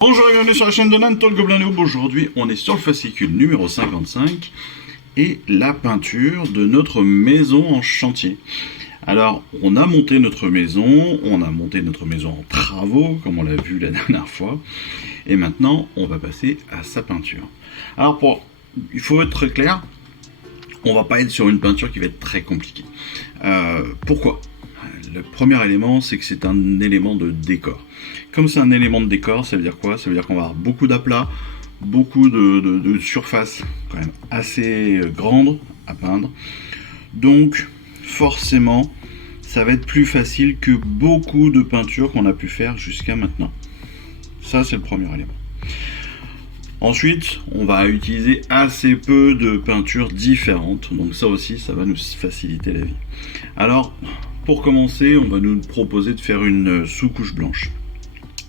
Bonjour et bienvenue sur la chaîne de Nanto le Gobelin Noob. Aujourd'hui, on est sur le fascicule numéro 55 et la peinture de notre maison en chantier. Alors, on a monté notre maison en travaux, comme on l'a vu la dernière fois, et maintenant, on va passer à sa peinture. Alors, il faut être très clair, on va pas être sur une peinture qui va être très compliquée. Pourquoi ? Le premier élément, c'est que c'est un élément de décor. Comme c'est un élément de décor, ça veut dire quoi ? Ça veut dire qu'on va avoir beaucoup d'aplats, beaucoup de surfaces quand même assez grandes à peindre. Donc, forcément, ça va être plus facile que beaucoup de peintures qu'on a pu faire jusqu'à maintenant. Ça, c'est le premier élément. Ensuite, on va utiliser assez peu de peintures différentes. Donc ça aussi, ça va nous faciliter la vie. Alors, pour commencer, on va nous proposer de faire une sous-couche blanche.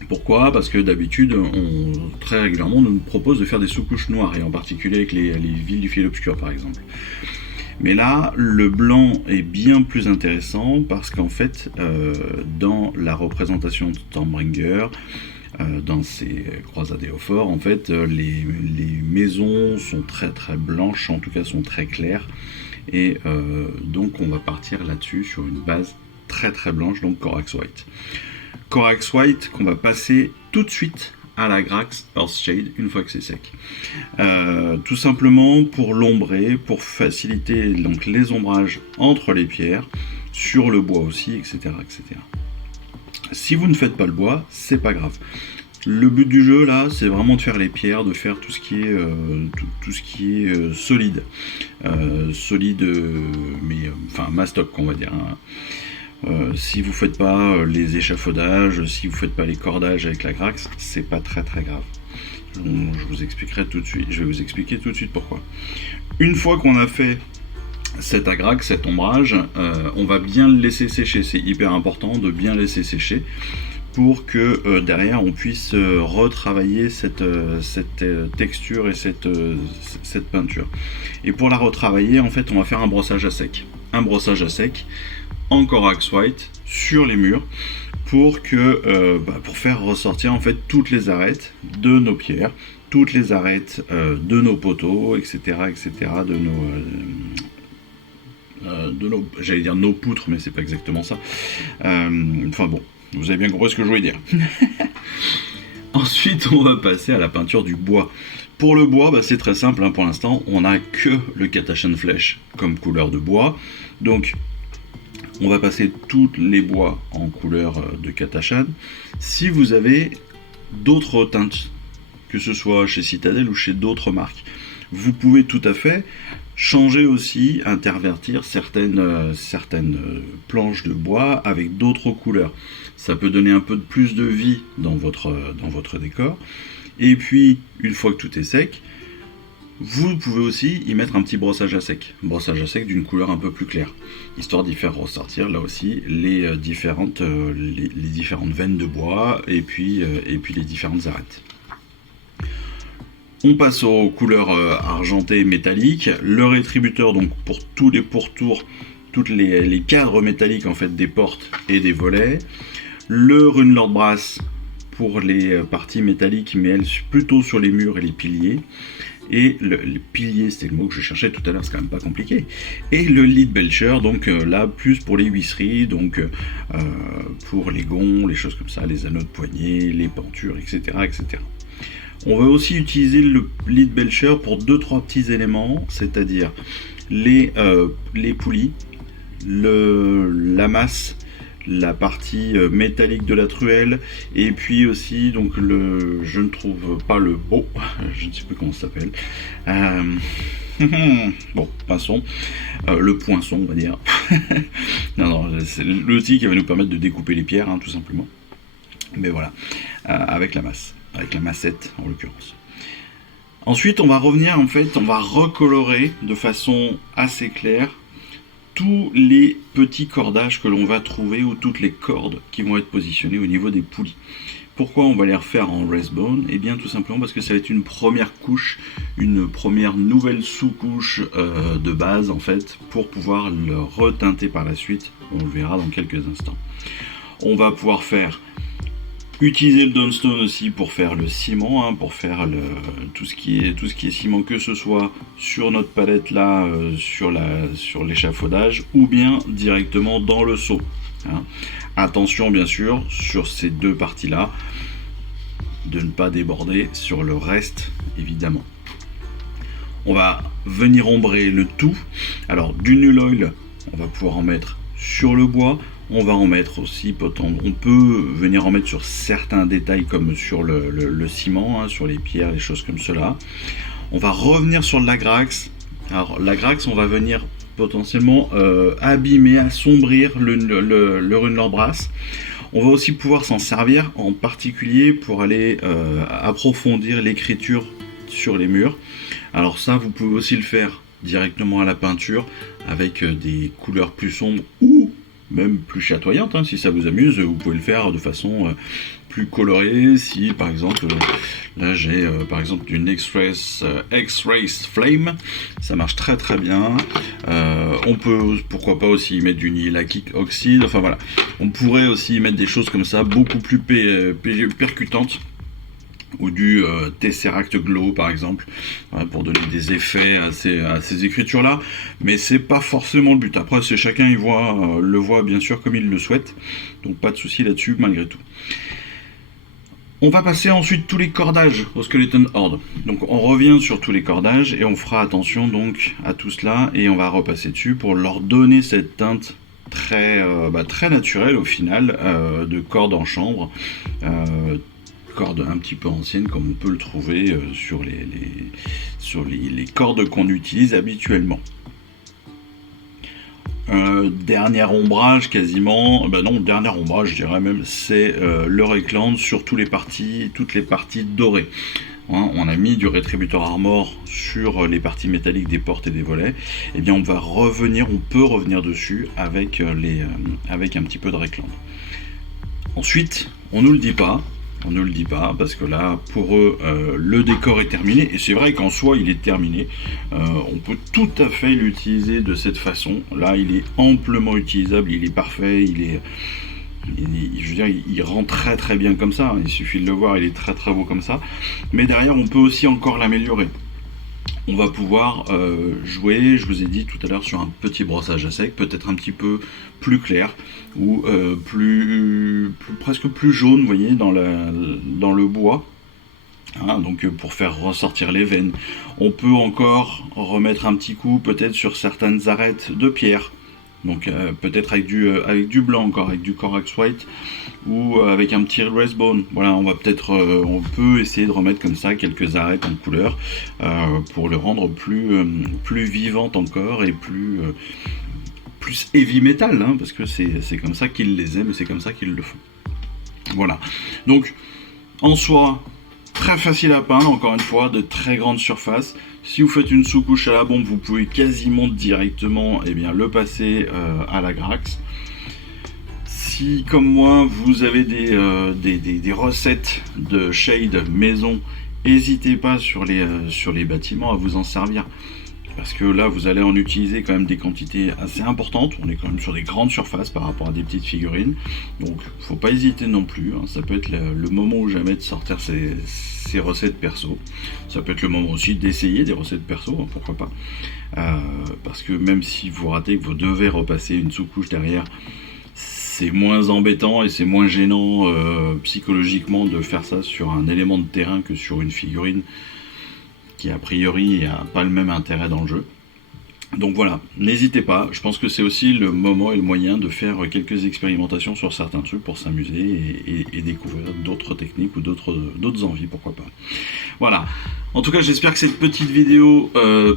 Pourquoi ? Parce que d'habitude, très régulièrement, on nous propose de faire des sous-couches noires, et en particulier avec les villes du fiel obscur par exemple. Mais là, le blanc est bien plus intéressant parce qu'en fait, dans la représentation de Stormbringer, dans ces croisades et forts, en fait, les maisons sont très très blanches, en tout cas sont très claires. Et donc on va partir là-dessus sur une base très très blanche, donc Corax White. Corax White qu'on va passer tout de suite à la Grax Earthshade une fois que c'est sec. Tout simplement pour l'ombrer, pour faciliter donc les ombrages entre les pierres, sur le bois aussi, etc., etc. Si vous ne faites pas le bois, c'est pas grave. Le but du jeu là, c'est vraiment de faire les pierres, de faire tout ce qui est solide, enfin mastoc on va dire. Si vous faites pas les échafaudages, si vous faites pas les cordages avec la Grax, c'est pas très très grave. Je vais vous expliquer tout de suite pourquoi. Une fois qu'on a fait cet agrax, cet ombrage, on va bien le laisser sécher. C'est hyper important de bien laisser sécher pour que derrière on puisse retravailler cette texture et cette peinture. Et pour la retravailler, en fait, on va faire un brossage à sec. Un brossage à sec en Corax White sur les murs pour faire ressortir en fait toutes les arêtes de nos pierres, toutes les arêtes de nos poteaux, etc., etc., j'allais dire nos poutres, mais c'est pas exactement ça. Enfin bon, vous avez bien compris ce que je voulais dire. Ensuite, on va passer à la peinture du bois. Pour le bois, c'est très simple, hein, pour l'instant, on n'a que le Catachan Flèche comme couleur de bois. Donc, on va passer tous les bois en couleur de Catachan. Si vous avez d'autres teintes, que ce soit chez Citadel ou chez d'autres marques, vous pouvez tout à fait changer aussi, intervertir certaines planches de bois avec d'autres couleurs. Ça peut donner un peu plus de vie dans votre décor. Et puis, une fois que tout est sec, vous pouvez aussi y mettre un petit brossage à sec d'une couleur un peu plus claire, histoire d'y faire ressortir là aussi les différentes veines de bois et puis les différentes arêtes. On passe aux couleurs argentées métalliques, le rétributeur donc pour tous les pourtours, toutes les cadres métalliques en fait des portes et des volets, le Runelord Brass pour les parties métalliques mais elles plutôt sur les murs et les piliers. Et les piliers, c'était le mot que je cherchais tout à l'heure, c'est quand même pas compliqué. Et le Lead Belcher, donc là, plus pour les huisseries, donc pour les gonds, les choses comme ça, les anneaux de poignée, les pentures, etc., etc. On va aussi utiliser le Lead Belcher pour 2-3 petits éléments, c'est-à-dire les poulies, la masse, la partie métallique de la truelle, et puis aussi donc je ne trouve pas le beau, je ne sais plus comment ça s'appelle, bon, passons, le poinçon on va dire. non, c'est l'outil qui va nous permettre de découper les pierres, hein, tout simplement, mais voilà, avec la massette en l'occurrence. Ensuite on va revenir, en fait, on va recolorer de façon assez claire tous les petits cordages que l'on va trouver ou toutes les cordes qui vont être positionnées au niveau des poulies. Pourquoi on va les refaire en Racerbone ? Eh bien tout simplement parce que ça va être une première couche, une première nouvelle sous-couche de base en fait, pour pouvoir le reteinter par la suite, on le verra dans quelques instants. On va pouvoir faire Utiliser le Dawnstone aussi pour faire le ciment, hein, pour faire tout ce qui est ciment, que ce soit sur notre palette là, sur l'échafaudage, ou bien directement dans le seau. Hein. Attention bien sûr sur ces deux parties là, de ne pas déborder sur le reste évidemment. On va venir ombrer le tout. Alors du Null Oil, on va pouvoir en mettre sur le bois. On va en mettre aussi, on peut venir en mettre sur certains détails comme sur le ciment, hein, sur les pierres, les choses comme cela. On va revenir sur l'Agrax. Alors l'Agrax, on va venir potentiellement abîmer, assombrir le Runelord Brass. On va aussi pouvoir s'en servir en particulier pour aller approfondir l'écriture sur les murs. Alors ça, vous pouvez aussi le faire directement à la peinture avec des couleurs plus sombres ou même plus chatoyante, hein, si ça vous amuse. Vous pouvez le faire de façon plus colorée. Si par exemple là j'ai par exemple une X-Ray Flame, ça marche très très bien. On peut pourquoi pas aussi y mettre du Nihilakik Oxide, enfin voilà, on pourrait aussi y mettre des choses comme ça beaucoup plus percutantes, ou du Tesseract Glow par exemple, pour donner des effets à ces écritures là, mais c'est pas forcément le but. Après c'est chacun le voit bien sûr comme il le souhaite, donc pas de souci là-dessus malgré tout. On va passer ensuite tous les cordages au Skeleton Horde. Donc on revient sur tous les cordages et on fera attention donc à tout cela, et on va repasser dessus pour leur donner cette teinte très naturelle au final, de cordes en chambre, cordes un petit peu anciennes comme on peut le trouver sur les cordes qu'on utilise habituellement. Dernier ombrage quasiment, dernier ombrage je dirais même, c'est le Reikland sur toutes les parties dorées. Hein, on a mis du Rétributor Armor sur les parties métalliques des portes et des volets. Et bien on peut revenir dessus avec un petit peu de Reikland. Ensuite, on nous le dit pas parce que là pour eux le décor est terminé, et c'est vrai qu'en soi il est terminé. On peut tout à fait l'utiliser de cette façon là, il est amplement utilisable, il est parfait, je veux dire, il rend très très bien comme ça, il suffit de le voir, il est très très beau comme ça, mais derrière on peut aussi encore l'améliorer. On va pouvoir jouer, je vous ai dit tout à l'heure, sur un petit brossage à sec, peut-être un petit peu plus clair, ou presque plus jaune, vous voyez, dans le bois. Hein, donc pour faire ressortir les veines. On peut encore remettre un petit coup peut-être sur certaines arêtes de pierre. Donc peut-être avec du blanc encore, avec du Corax White, ou avec un petit Racerbone. Voilà, on peut essayer de remettre comme ça quelques arêtes en couleur pour le rendre plus vivante encore, et plus heavy metal, hein, parce que c'est comme ça qu'ils les aiment et c'est comme ça qu'ils le font. Voilà. Donc en soi, très facile à peindre, encore une fois, de très grande surface. Si vous faites une sous-couche à la bombe, vous pouvez quasiment directement le passer à la Grax. Si, comme moi, vous avez des recettes de shade maison, n'hésitez pas sur les bâtiments à vous en servir. Parce que là, vous allez en utiliser quand même des quantités assez importantes. On est quand même sur des grandes surfaces par rapport à des petites figurines. Donc, faut pas hésiter non plus. Hein. Ça peut être le moment ou jamais de sortir ces recettes perso. Ça peut être le moment aussi d'essayer des recettes perso, hein, pourquoi pas. Parce que même si vous ratez, que vous devez repasser une sous-couche derrière, c'est moins embêtant et c'est moins gênant psychologiquement de faire ça sur un élément de terrain que sur une figurine qui a priori n'a pas le même intérêt dans le jeu. Donc voilà, n'hésitez pas, je pense que c'est aussi le moment et le moyen de faire quelques expérimentations sur certains trucs pour s'amuser et découvrir d'autres techniques ou d'autres envies, pourquoi pas. Voilà, en tout cas j'espère que cette petite vidéo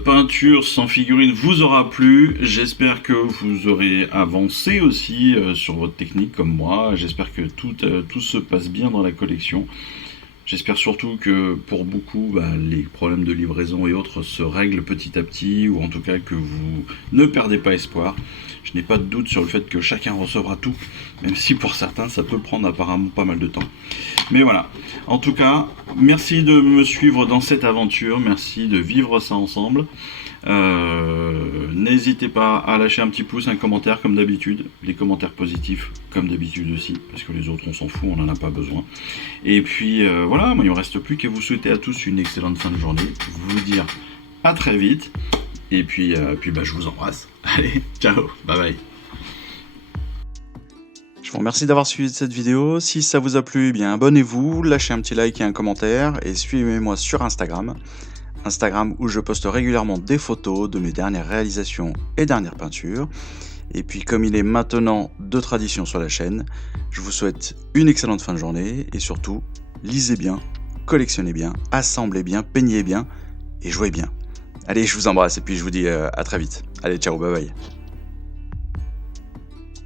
peinture sans figurine vous aura plu, j'espère que vous aurez avancé aussi sur votre technique comme moi, j'espère que tout se passe bien dans la collection. J'espère surtout que pour beaucoup, les problèmes de livraison et autres se règlent petit à petit, ou en tout cas que vous ne perdez pas espoir. Je n'ai pas de doute sur le fait que chacun recevra tout, même si pour certains ça peut prendre apparemment pas mal de temps. Mais voilà, en tout cas, merci de me suivre dans cette aventure, merci de vivre ça ensemble. N'hésitez pas à lâcher un petit pouce, un commentaire comme d'habitude, les commentaires positifs comme d'habitude aussi, parce que les autres on s'en fout, on n'en a pas besoin. Et puis voilà, moi, il ne me reste plus qu'à vous souhaiter à tous une excellente fin de journée, vous dire à très vite, et puis je vous embrasse. Allez, ciao, bye bye. Je vous remercie d'avoir suivi cette vidéo. Si ça vous a plu, eh bien abonnez-vous, lâchez un petit like et un commentaire, et suivez-moi sur Instagram où je poste régulièrement des photos de mes dernières réalisations et dernières peintures. Et puis comme il est maintenant de tradition sur la chaîne, je vous souhaite une excellente fin de journée et surtout, lisez bien, collectionnez bien, assemblez bien, peignez bien et jouez bien. Allez, je vous embrasse et puis je vous dis à très vite. Allez, ciao, bye bye.